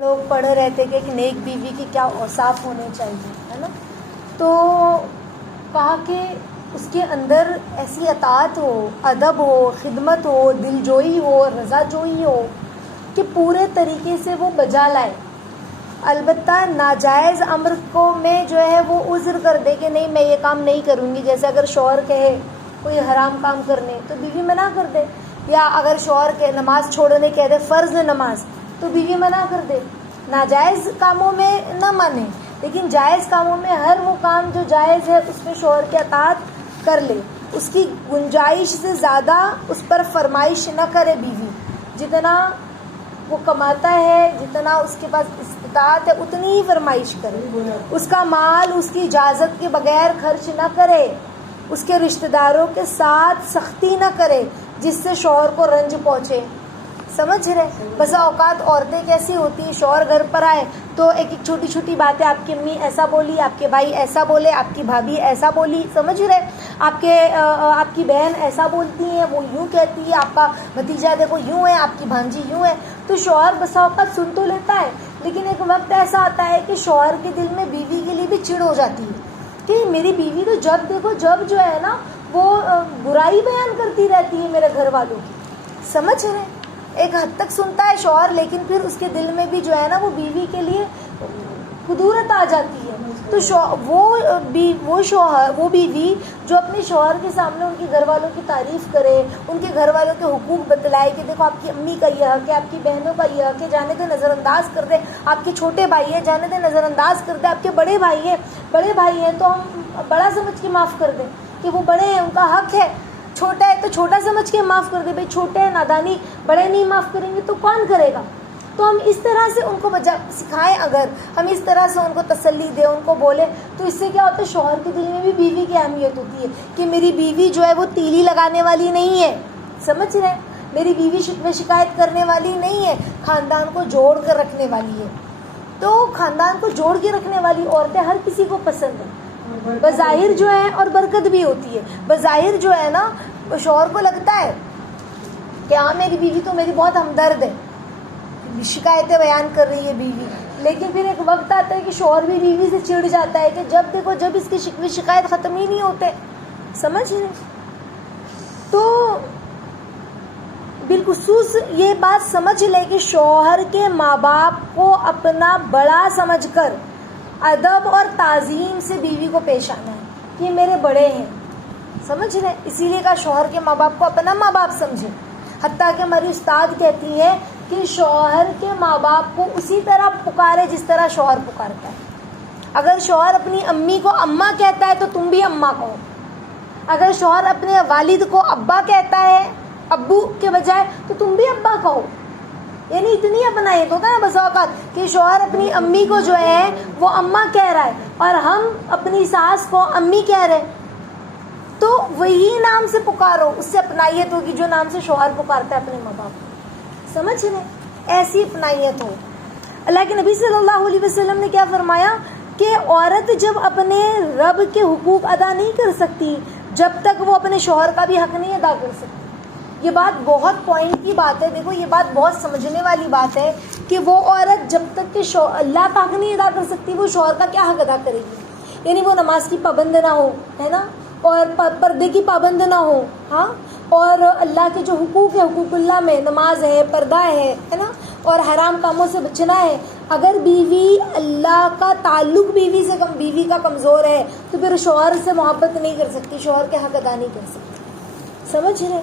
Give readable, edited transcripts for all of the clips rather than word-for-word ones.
لوگ پڑھے رہتے کہ ایک نیک بیوی کی کیا اوصاف ہونے چاہیے، ہے نا. تو کہا کہ اس کے اندر ایسی اطاعت ہو، ادب ہو، خدمت ہو، دل جوئی ہو، رضا جوئی ہو کہ پورے طریقے سے وہ بجا لائے. البتہ ناجائز امر کو میں جو ہے وہ عذر کر دے کہ نہیں میں یہ کام نہیں کروں گی. جیسے اگر شوہر کہے کوئی حرام کام کرنے تو بیوی منع کر دے، یا اگر شوہر کے نماز چھوڑنے کہہ دے فرض نماز تو بیوی منع کر دے. ناجائز کاموں میں نہ مانے، لیکن جائز کاموں میں ہر وہ کام جو جائز ہے اس میں شوہر کی اطاعت کر لے. اس کی گنجائش سے زیادہ اس پر فرمائش نہ کرے بیوی. جتنا وہ کماتا ہے، جتنا اس کے پاس استطاعت ہے اتنی ہی فرمائش کرے. اس کا مال اس کی اجازت کے بغیر خرچ نہ کرے. اس کے رشتہ داروں کے ساتھ سختی نہ کرے جس سے شوہر کو رنج پہنچے. سمجھ رہے؟ بسا اوقات عورتیں کیسی ہوتی ہیں، شوہر گھر پر آئے تو ایک ایک چھوٹی چھوٹی باتیں، آپ کی امی ایسا بولی، آپ کے بھائی ایسا بولے، آپ کی بھابھی ایسا بولی، سمجھ رہے، آپ کی بہن ایسا بولتی ہیں، وہ یوں کہتی ہے، آپ کا بھتیجا دیکھو یوں ہے، آپ کی بھانجی یوں ہے. تو شوہر بسا اوقات سن تو لیتا ہے، لیکن ایک وقت ایسا آتا ہے کہ شوہر کے دل میں بیوی کے لیے بھی چڑ ہو جاتی ہے کہ میری بیوی تو جب دیکھو جب جو ہے نا وہ برائی بیان کرتی رہتی ہے میرے گھر والوں کی. سمجھ رہے؟ ایک حد تک سنتا ہے شوہر، لیکن پھر اس کے دل میں بھی جو ہے نا وہ بیوی کے لیے قدورت آ جاتی ہے. تو وہ بیوی جو اپنے شوہر کے سامنے ان کے گھر والوں کی تعریف کرے، ان کے گھر والوں کے حقوق بتلائے کہ دیکھو آپ کی امی کا یہ حق ہے، آپ کی بہنوں کا یہ حق ہے، جانے دے نظر انداز کر دے. آپ کے چھوٹے بھائی ہیں، جانے دے نظر انداز کر دے. آپ کے بڑے بھائی ہیں تو ہم بڑا سمجھ کے معاف کر دیں کہ وہ بڑے ہیں، ان کا حق ہے. چھوٹا ہے تو چھوٹا سمجھ کے معاف کر دے. بھائی چھوٹے ہیں، نادانی، بڑے نہیں معاف کریں گے تو کون کرے گا؟ تو ہم اس طرح سے ان کو سکھائیں، اگر ہم اس طرح سے ان کو تسلی دیں، ان کو بولیں، تو اس سے کیا ہوتا ہے شوہر کے دل میں بھی بیوی کی اہمیت ہوتی ہے کہ میری بیوی جو ہے وہ تیلی لگانے والی نہیں ہے. سمجھ رہے ہیں؟ میری بیوی شکوے شکایت کرنے والی نہیں ہے، خاندان کو جوڑ کر رکھنے والی ہے. تو خاندان کو جوڑ کے رکھنے والی عورتیں ہر کسی کو پسند ہیں. بظاہر جو ہے اور برکت بھی ہوتی ہے. بظاہر جو ہے نا شوہر کو لگتا ہے کہ ہاں میری بیوی تو میری بہت ہمدرد ہے، شکایتیں بیان کر رہی ہے بیوی. لیکن پھر ایک وقت آتا ہے کہ شوہر بھی بیوی سے چڑ جاتا ہے کہ جب دیکھو جب اس کی شکوے شکایت ختم ہی نہیں ہوتے. سمجھ رہے؟ تو بالخصوص یہ بات سمجھ لے کہ شوہر کے ماں باپ کو اپنا بڑا سمجھ کر ادب اور تعظیم سے بیوی کو پیش آنا ہے. یہ میرے بڑے ہیں. سمجھ رہے؟ اسی لیے کہا شوہر کے ماں باپ کو اپنا ماں باپ سمجھے. حتیٰ کہ ہماری استاد کہتی ہے کہ شوہر کے ماں باپ کو اسی طرح پکارے جس طرح شوہر پکارتا ہے. اگر شوہر اپنی امی کو اماں کہتا ہے تو تم بھی اماں کہو. اگر شوہر اپنے والد کو ابا کہتا ہے ابو کے بجائے تو تم بھی ابا کہو. یعنی اتنی اپنائیت ہوتا ہے نا بس اوقات کہ شوہر اپنی امی کو جو ہے وہ اماں کہہ رہا ہے اور ہم اپنی ساس کو امی کہہ رہے ہیں. تو وہی نام سے پکارو، اس سے اپنائیت ہوگی جو نام سے شوہر پکارتا ہے اپنے ماں باپ کو. سمجھ رہے؟ ایسی اپنائیت ہو. اللہ کے نبی صلی اللہ علیہ وسلم نے کیا فرمایا کہ عورت جب اپنے رب کے حقوق ادا نہیں کر سکتی جب تک وہ اپنے شوہر کا بھی حق نہیں ادا کر سکتی. یہ بات بہت پوائنٹ کی بات ہے. دیکھو یہ بات بہت سمجھنے والی بات ہے کہ وہ عورت جب تک کہ اللہ کا حق نہیں ادا کر سکتی وہ شوہر کا کیا حق ادا کرے گی. یعنی وہ نماز کی پابند نہ ہو، ہے نا، اور پردے کی پابند نہ ہو، ہاں، اور اللہ کے جو حقوق ہے حقوق اللہ میں نماز ہے، پردہ ہے نا، اور حرام کاموں سے بچنا ہے. اگر بیوی اللہ کا تعلق بیوی کا کمزور ہے تو پھر شوہر سے محبت نہیں کر سکتی، شوہر کے حق ادا نہیں کر سکتی. سمجھ رہے؟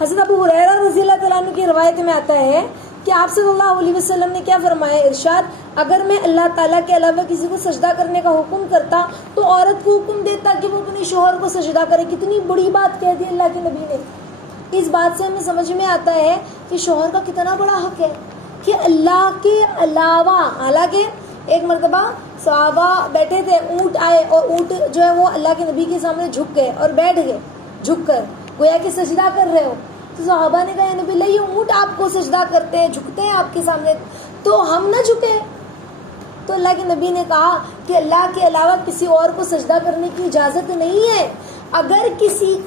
حضرت ابو ہریرہ رضی اللہ تعالیٰ عنہ کی روایت میں آتا ہے کہ آپ صلی اللہ علیہ وسلم نے کیا فرمایا، ارشاد، اگر میں اللہ تعالیٰ کے علاوہ کسی کو سجدہ کرنے کا حکم کرتا تو عورت کو حکم دیتا کہ وہ اپنے شوہر کو سجدہ کرے. کتنی بڑی بات کہہ دی اللہ کے نبی نے. اس بات سے ہمیں سمجھ میں آتا ہے کہ شوہر کا کتنا بڑا حق ہے کہ اللہ کے علاوہ، حالانکہ ایک مرتبہ صحابہ بیٹھے تھے، اونٹ آئے اور اونٹ جو ہے وہ اللہ کے نبی کے سامنے جھک گئے اور بیٹھ گئے جھک کر، گویا کہ سجدہ کر رہے ہو. تو صحابہ نے کہا یا نبی اللہ یہ اونٹ آپ کو سجدہ کرتے ہیں، جھکتے ہیں آپ کے سامنے، تو ہم نہ جھکیں. تو اللہ کے نبی نے کہا کہ اللہ کے علاوہ کسی اور کو سجدہ کرنے کی اجازت نہیں ہے. اگر کسی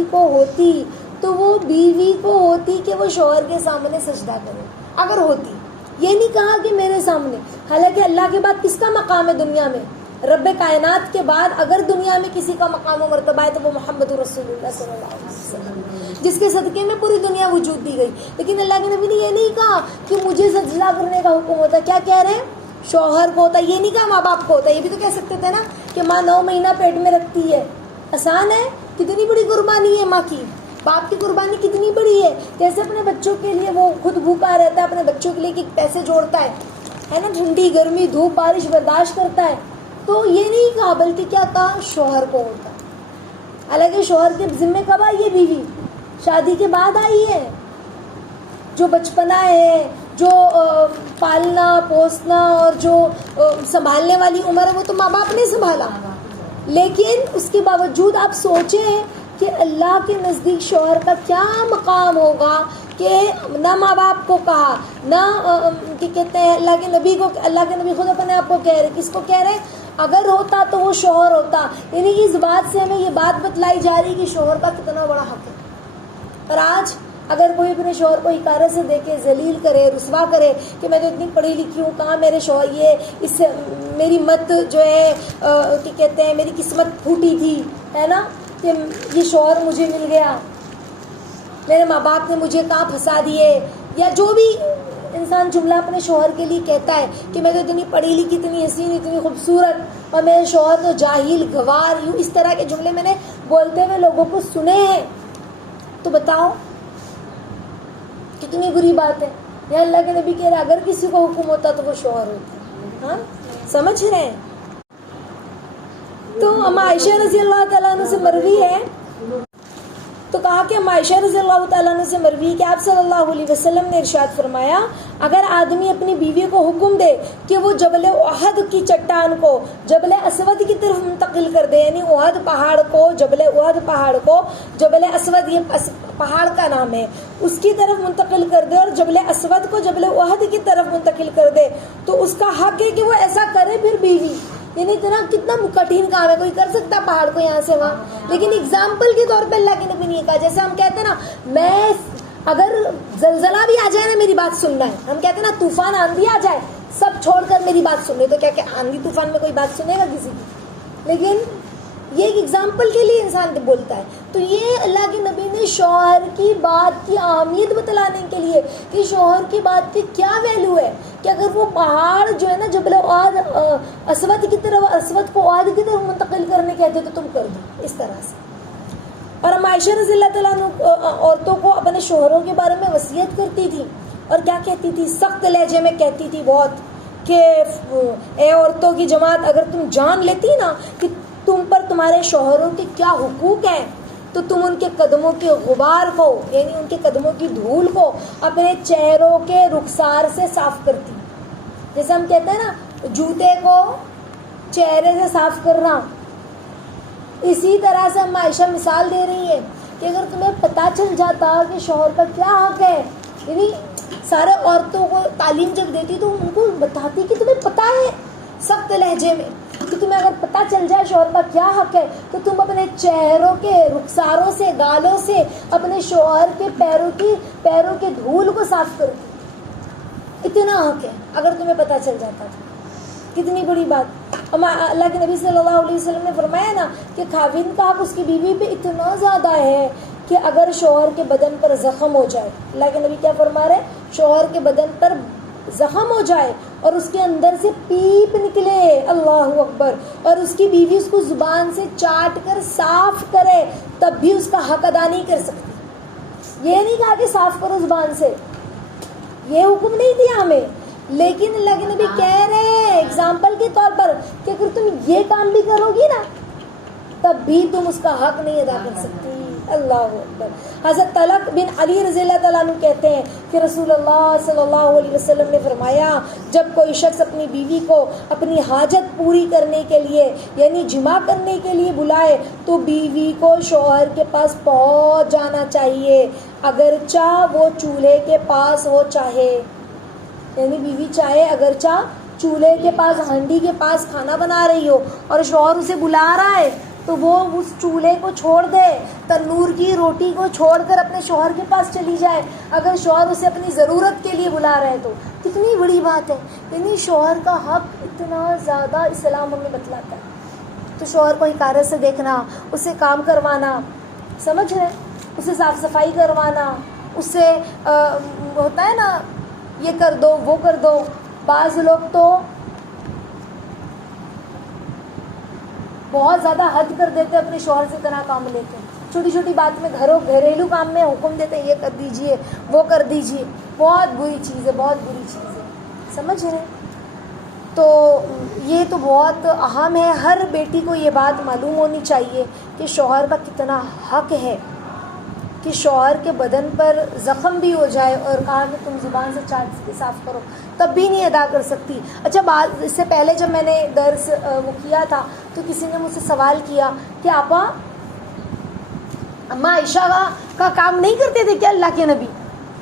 کو ہوتی تو وہ بیوی کو ہوتی کہ وہ شوہر کے سامنے سجدہ کرے، اگر ہوتی. یہ نہیں کہا کہ میرے سامنے، حالانکہ اللہ کے بعد کس کا مقام ہے دنیا میں؟ رب کائنات کے بعد اگر دنیا میں کسی کا مقام و مرتبہ ہے تو وہ محمد رسول اللہ صلی اللہ علیہ وسلم، جس کے صدقے میں پوری دنیا وجود دی گئی. لیکن اللہ کے نبی نے یہ نہیں کہا کہ مجھے سجدہ کرنے کا حکم ہوتا ہے. کیا کہہ رہے ہیں؟ شوہر کو ہوتا ہے. یہ نہیں کہا ماں باپ کو ہوتا ہے. یہ بھی تو کہہ سکتے تھے نا کہ ماں 9 مہینہ پیٹ میں رکھتی ہے. آسان ہے؟ کتنی بڑی قربانی ہے ماں کی. باپ کی قربانی کتنی بڑی ہے. جیسے اپنے بچوں کے لیے وہ خود بھوکا رہتا ہے، اپنے بچوں کے لیے کہ پیسے جوڑتا ہے نا، ٹھنڈی گرمی دھوپ بارش برداشت کرتا ہے. تو یہ نہیں کہا، بلکہ کیا کہا؟ شوہر کو ہوتا. حالانکہ شوہر کے ذمے کب آئی ہے بیوی؟ شادی کے بعد آئی ہے. جو بچپنا ہے، جو پالنا پوسنا اور جو سنبھالنے والی عمر ہے وہ تو ماں باپ نے سنبھالا. لیکن اس کے باوجود آپ سوچیں کہ اللہ کے نزدیک شوہر کا کیا مقام ہوگا کہ نہ ماں باپ کو کہا، نہ کہ کہتے ہیں اللہ کے نبی کو. اللہ کے نبی خود اپنے آپ کو کہہ رہے، کس کو کہہ رہے؟ اگر ہوتا تو وہ شوہر ہوتا. یعنی اس بات سے ہمیں یہ بات بتلائی جا رہی کہ شوہر کا کتنا بڑا حق ہے. اور آج اگر کوئی اپنے شوہر کو حقارت سے دیکھے، ذلیل کرے، رسوا کرے کہ میں تو اتنی پڑھی لکھی ہوں، کہاں میرے شوہر، یہ اس سے میری مت جو ہے کہ کہتے ہیں میری قسمت پھوٹی تھی، ہے نا، کہ یہ شوہر مجھے مل گیا، میرے ماں باپ نے مجھے کہاں پھنسا دیے، یا جو بھی انسان جملہ اپنے شوہر کے لیے کہتا ہے کہ میں تو اتنی پڑھی لکھی، اتنی حسین، اتنی خوبصورت، اور میرے شوہر تو جاہل گوار، یوں اس طرح کے جملے میں نے بولتے ہوئے لوگوں کو سنے ہیں. تو بتاؤ کتنی بری بات ہے. یا اللہ کے نبی کہہ رہے اگر کسی کو حکم ہوتا تو وہ شوہر ہوتا. ہاں سمجھ رہے ہیں؟ تو اما عائشہ رضی اللہ تعالیٰ عنہ سے مروی ہے، تو کہا کہ اما عائشہ رضی اللہ تعالیٰ عنہ سے مروی کہ آپ صلی اللہ علیہ وسلم نے ارشاد فرمایا اگر آدمی اپنی بیوی کو حکم دے کہ وہ جبل احد کی چٹان کو جبل اسود کی طرف منتقل کر دے، یعنی احد پہاڑ کو، جبل احد پہاڑ کو، جبل اسود یہ پہاڑ کا نام ہے، اس کی طرف منتقل کر دے، اور جبل اسود کو جبل احد کی طرف منتقل کر دے، تو اس کا حق ہے کہ وہ ایسا کرے. پھر بیوی، یعنی کتنا کٹھن کام ہے، کوئی کر سکتا ہے پہاڑ کو یہاں سے وہاں. لیکن اگزامپل کے طور پہ اللہ کے نبی نے کہا، جیسے ہم کہتے ہیں نا، میں اگر زلزلہ بھی آ جائے نا میری بات سننا ہے، ہم کہتے ہیں نا طوفان آندھی آ جائے سب چھوڑ کر میری بات سن رہے، تو کیا کہ آندھی طوفان میں کوئی بات سنے گا کسی کی؟ لیکن یہ ایک اگزامپل کے لیے انسان بولتا ہے. تو یہ اللہ کے نبی نے شوہر کی بات کی اہمیت بتلانے کے لیے کہ شوہر کی بات کی کیا ویلیو ہے، کہ اگر وہ پہاڑ جو ہے نا جبل احد اسود کی طرف، اسود کو احد کی طرف منتقل کرنے کہتے تو تم کر دو اس طرح سے. اور ہم عائشہ رضی اللہ تعالیٰ عنہ عورتوں کو اپنے شوہروں کے بارے میں وصیت کرتی تھی، اور کیا کہتی تھی؟ سخت لہجے میں کہتی تھی بہت کہ اے عورتوں کی جماعت، اگر تم جان لیتی نا کہ تم پر تمہارے شوہروں کے کیا حقوق ہیں تو تم ان کے قدموں کے غبار کو، یعنی ان کے قدموں کی دھول کو اپنے چہروں کے رخسار سے صاف کرتی. جیسے ہم کہتے ہیں نا جوتے کو چہرے سے صاف کرنا، اسی طرح سے ہم عائشہ مثال دے رہی ہیں کہ اگر تمہیں پتہ چل جاتا کہ شوہر کا کیا حق ہے، یعنی سارے عورتوں کو تعلیم جب دیتی تو ان کو بتاتی کہ تمہیں پتہ ہے سخت لہجے میں کہ تمہیں اگر پتہ چل جائے شوہر کا کیا حق ہے تو تم اپنے چہروں کے رخساروں سے، گالوں سے اپنے شوہر کے پیروں کے دھول کو صاف کرتی. اتنا حق ہے اگر تمہیں پتہ چل جاتا تھا. کتنی بڑی بات. اللہ کے نبی صلی اللہ علیہ وسلم نے فرمایا نا کہ خاوند کا حق اس کی بیوی پہ اتنا زیادہ ہے کہ اگر شوہر کے بدن پر زخم ہو جائے، اللہ کے نبی کیا فرما رہے؟ شوہر کے بدن پر زخم ہو جائے اور اس کے اندر سے پیپ نکلے، اللہ اکبر، اور اس کی بیوی اس کو زبان سے چاٹ کر صاف کرے، تب بھی اس کا حق ادا نہیں کر سکتی. یہ نہیں کہا کہ صاف کرو زبان سے، یہ حکم نہیں دیا ہمیں، لیکن اللہ کے نبی کہہ رہے ہیں ایگزامپل کے طور پر کہ اگر تم یہ کام بھی کرو گی نا تب بھی تم اس کا حق نہیں ادا کر سکتی. اللہ اکبر. حضرت طلق بن علی رضی اللہ تعالیٰ عنہ کہتے ہیں کہ رسول اللہ صلی اللہ علیہ وسلم نے فرمایا جب کوئی شخص اپنی بیوی کو اپنی حاجت پوری کرنے کے لیے یعنی جمع کرنے کے لیے بلائے تو بیوی کو شوہر کے پاس پہنچ جانا چاہیے، اگرچہ وہ چولہے کے پاس ہو. چاہے یعنی بیوی چاہے اگرچہ چولہے کے پاس، ہانڈی کے پاس کھانا بنا رہی ہو اور شوہر اسے بلا رہا ہے تو وہ اس چولہے کو چھوڑ دے, تنور کی روٹی کو چھوڑ کر اپنے شوہر کے پاس چلی جائے اگر شوہر اسے اپنی ضرورت کے لیے بلا رہے تو کتنی بڑی بات ہے. یعنی شوہر کا حق اتنا زیادہ اسلام ہمیں بتلاتا ہے. تو شوہر کو حکارت سے دیکھنا, اسے کام کروانا, سمجھ رہے, اسے صاف صفائی کروانا, اس سے ہوتا ہے نا یہ کر دو وہ کر دو. بعض لوگ تو بہت زیادہ حد کر دیتے اپنے شوہر سے اتنا کام لیتے ہیں, چھوٹی چھوٹی بات میں گھریلو کام میں حکم دیتے ہیں, یہ کر دیجئے وہ کر دیجئے. بہت بری چیز ہے, بہت بری چیز ہے, سمجھ رہے. تو یہ تو بہت اہم ہے, ہر بیٹی کو یہ بات معلوم ہونی چاہیے کہ شوہر کا کتنا حق ہے. کہ شوہر کے بدن پر زخم بھی ہو جائے اور کہا کہ تم زبان سے 4 دفعہ صاف کرو, تب بھی نہیں ادا کر سکتی. اچھا, اس سے پہلے جب میں نے درس وہ کیا تھا تو کسی نے مجھ سے سوال کیا کہ آپا اماں عائشہ کا کام نہیں کرتے تھے کیا اللہ کے نبی؟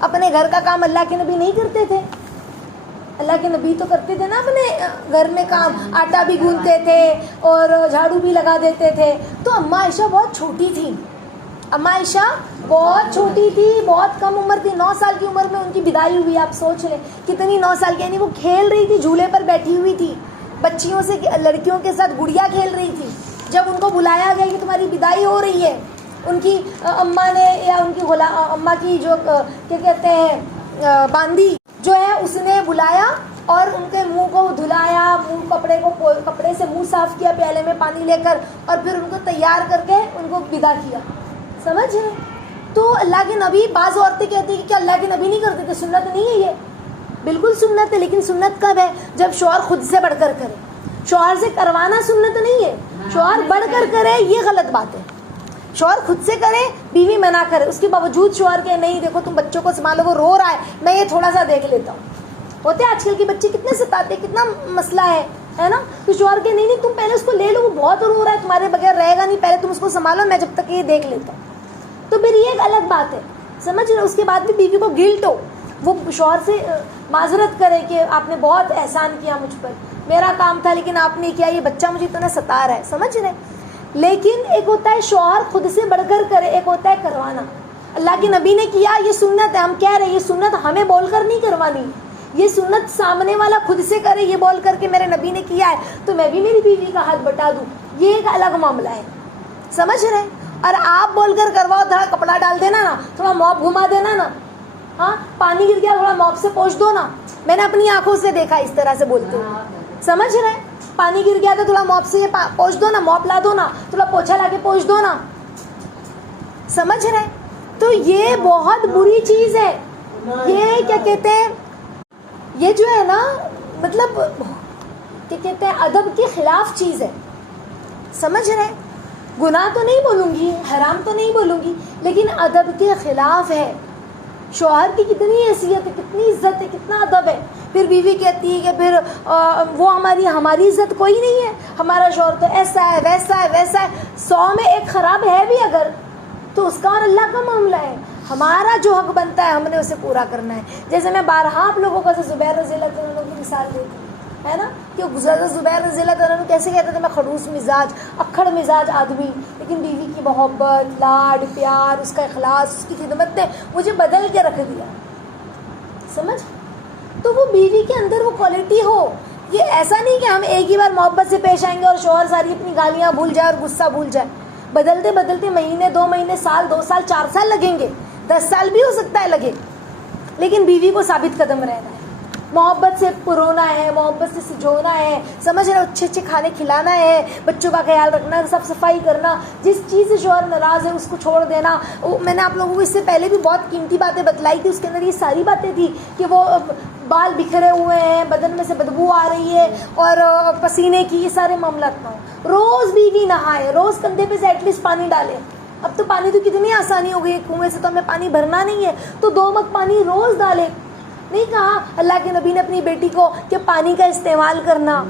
اپنے گھر کا کام اللہ کے نبی نہیں کرتے تھے؟ اللہ کے نبی تو کرتے تھے نا اپنے گھر میں کام, آٹا بھی گوندتے تھے اور جھاڑو بھی لگا دیتے تھے. تو اماں عائشہ بہت چھوٹی تھی, اماں عائشہ بہت چھوٹی تھی, بہت کم عمر تھی, 9 سال کی عمر میں ان کی بدائی ہوئی. آپ سوچ لیں کتنی, 9 سال کی, یعنی وہ کھیل رہی تھی, جھولے پر بیٹھی ہوئی تھی, بچیوں سے لڑکیوں کے ساتھ گڑیا کھیل رہی تھی. جب ان کو بلایا گیا کہ تمہاری بدائی ہو رہی ہے, ان کی اماں نے یا ان کی اماں کی جو کیا کہتے ہیں باندی جو ہے اس نے بلایا اور ان کے منہ کو دھلایا, کپڑے سے منہ صاف کیا پیالے میں پانی لے کر, اور پھر ان کو تیار کر کے ان کو ودا کیا. سمجھ رہے. تو اللہ کے نبی, بعض عورتیں کہتی ہیں کہ اللہ کے نبی نہیں کرتے تھے, سنت نہیں ہے یہ, بالکل سنت ہے. لیکن سنت کب ہے؟ جب شوہر خود سے بڑھ کر کرے. شوہر سے کروانا سنت نہیں ہے, شوہر بڑھ کر کرے یہ غلط بات ہے. شوہر خود سے کرے, بیوی منع کرے, اس کے باوجود شوہر کہ نہیں دیکھو تم بچوں کو سنبھالو, وہ رو رہا ہے, میں یہ تھوڑا سا دیکھ لیتا ہوں. ہوتے آج کل کے بچے کتنے ستاتے, کتنا مسئلہ ہے نا. تو شوہر کہ نہیں تم پہلے اس کو لے لو, وہ بہت رو رہا ہے, تمہارے بغیر رہے گا نہیں, پہلے تم اس کو سنبھالو, میں جب تک یہ دیکھ لیتا ہوں. تو پھر یہ ایک الگ بات ہے, سمجھ رہے. اس کے بعد بھی بیوی کو گلٹ ہو, وہ شوہر سے معذرت کرے کہ آپ نے بہت احسان کیا مجھ پر, میرا کام تھا لیکن آپ نے کیا, یہ بچہ مجھے اتنا ستا رہا ہے, سمجھ رہے. لیکن ایک ہوتا ہے شوہر خود سے بڑھ کر کرے, ایک ہوتا ہے کروانا. اللہ کے نبی نے کیا, یہ سنت ہے. ہم کہہ رہے ہیں یہ سنت ہمیں بول کر نہیں کروانی, یہ سنت سامنے والا خود سے کرے, یہ بول کر کے میرے نبی نے کیا ہے تو میں بھی میری بیوی کا ہاتھ بٹا دوں, یہ ایک الگ معاملہ ہے, سمجھ رہے. اور آپ بول کر کرواؤ, تھوڑا کپڑا ڈال دینا نا, تھوڑا موپ گھما دینا نا, ہاں پانی گر گیا تھوڑا موپ سے پوچھ دو نا. میں نے اپنی آنکھوں سے دیکھا اس طرح سے بولتے ہوئے, سمجھ رہے. پانی گر گیا تو تھوڑا موپ سے یہ پوچھ دو نا, موپ لا دو نا, تھوڑا پوچھا لا کے پوچھ دو نا, سمجھ رہے. تو یہ بہت بری چیز ہے, یہ کیا کہتے ہیں, یہ جو ہے نا مطلب کیا کہتے ہیں ادب کے خلاف چیز ہے, سمجھ رہے. گناہ تو نہیں بولوں گی, حرام تو نہیں بولوں گی, لیکن ادب کے خلاف ہے. شوہر کی کتنی حیثیت ہے, کتنی عزت ہے, کتنا ادب ہے. پھر بیوی کہتی ہے کہ پھر وہ ہماری عزت کوئی نہیں ہے, ہمارا شوہر تو ایسا ہے ویسا ہے ویسا ہے. 100 میں ایک خراب ہے بھی اگر تو اس کا اور اللہ کا معاملہ ہے. ہمارا جو حق بنتا ہے ہم نے اسے پورا کرنا ہے. جیسے میں بارہا آپ لوگوں کو زبیر رضی اللہ عنہ کی مثال دیتی ہوں, ہے نا, کہ زبیر رضی اللہ عنہ کیسے کہتے تھے, میں خڑوس مزاج, اکھڑ مزاج آدمی, لیکن بیوی کی محبت, لاڈ پیار, اس کا اخلاص, اس کی خدمت نے مجھے بدل کے رکھ دیا, سمجھ. تو وہ بیوی کے اندر وہ کوالٹی ہو. یہ ایسا نہیں کہ ہم ایک ہی بار محبت سے پیش آئیں گے اور شوہر ساری اپنی گالیاں بھول جائے اور غصہ بھول جائے. بدلتے بدلتے مہینے, 2 مہینے, سال, 2 سال, 4 سال لگیں گے, 10 سال بھی ہو سکتا ہے لگے, لیکن بیوی کو ثابت قدم رہنا ہے, محبت سے پرونا ہے, محبت سے سجونا ہے, سمجھ رہے, اچھے اچھے کھانے کھلانا ہے, بچوں کا خیال رکھنا, صاف صفائی کرنا, جس چیز سے شوہر ناراض ہے اس کو چھوڑ دینا. میں نے آپ لوگوں کو اس سے پہلے بھی بہت قیمتی باتیں بتلائی تھی, اس کے اندر یہ ساری باتیں تھی کہ وہ بال بکھرے ہوئے ہیں, بدن میں سے بدبو آ رہی ہے اور پسینے کی, یہ سارے معاملات نہ ہو. روز بیوی نہائے, روز کندھے پہ سے ایٹ لیسٹ پانی ڈالے. اب تو پانی تو کتنی آسانی ہو گئی, کنویں سے تو ہمیں پانی بھرنا نہیں ہے, تو 2 مگ پانی روز ڈالے. نہیں کہا اللہ کے نبی نے اپنی بیٹی کو کہ پانی کا استعمال کرنا,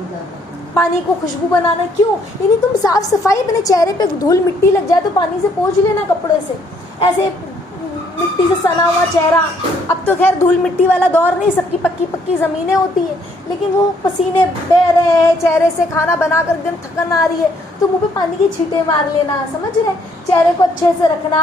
پانی کو خوشبو بنانا. کیوں؟ یعنی تم صاف صفائی, اپنے چہرے پہ دھول مٹی لگ جائے تو پانی سے پوچھ لینا, کپڑے سے, ایسے مٹی سے سنا ہوا چہرہ. اب تو خیر دھول مٹی والا دور نہیں, سب کی پکی پکی زمینیں ہوتی ہیں, لیکن وہ پسینے بہ رہے ہیں چہرے سے, کھانا بنا کر ایک دم تھکن آ رہی ہے تو منہ پہ پانی کی چھینٹیں مار لینا, سمجھ رہے, چہرے کو اچھے سے رکھنا,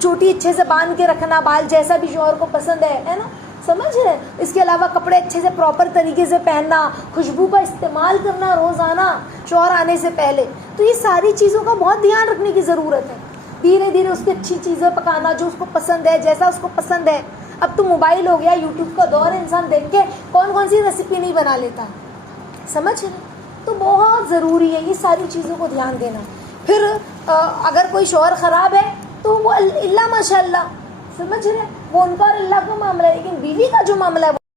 چوٹی اچھے سے باندھ کے رکھنا, بال جیسا بھی شوہر کو پسند ہے نا, سمجھ رہے. اس کے علاوہ کپڑے اچھے سے پراپر طریقے سے پہننا, خوشبو کا استعمال کرنا روزانہ شوہر آنے سے پہلے. تو یہ ساری چیزوں کا بہت دھیان رکھنے کی ضرورت ہے. دھیرے دھیرے اس کی اچھی چیزیں پکانا جو اس کو پسند ہے, جیسا اس کو پسند ہے. اب تو موبائل ہو گیا, یوٹیوب کا دور ہے, انسان دیکھ کے کون سی ریسیپی نہیں بنا لیتا, سمجھ رہے. تو بہت ضروری ہے یہ ساری چیزوں کو دھیان دینا. پھر اگر کوئی شوہر خراب ہے تو وہ اللہ ماشاء اللہ, سمجھ رہے, وہ ان کا اور اللہ کا معاملہ ہے, لیکن بیوی کا جو معاملہ ہے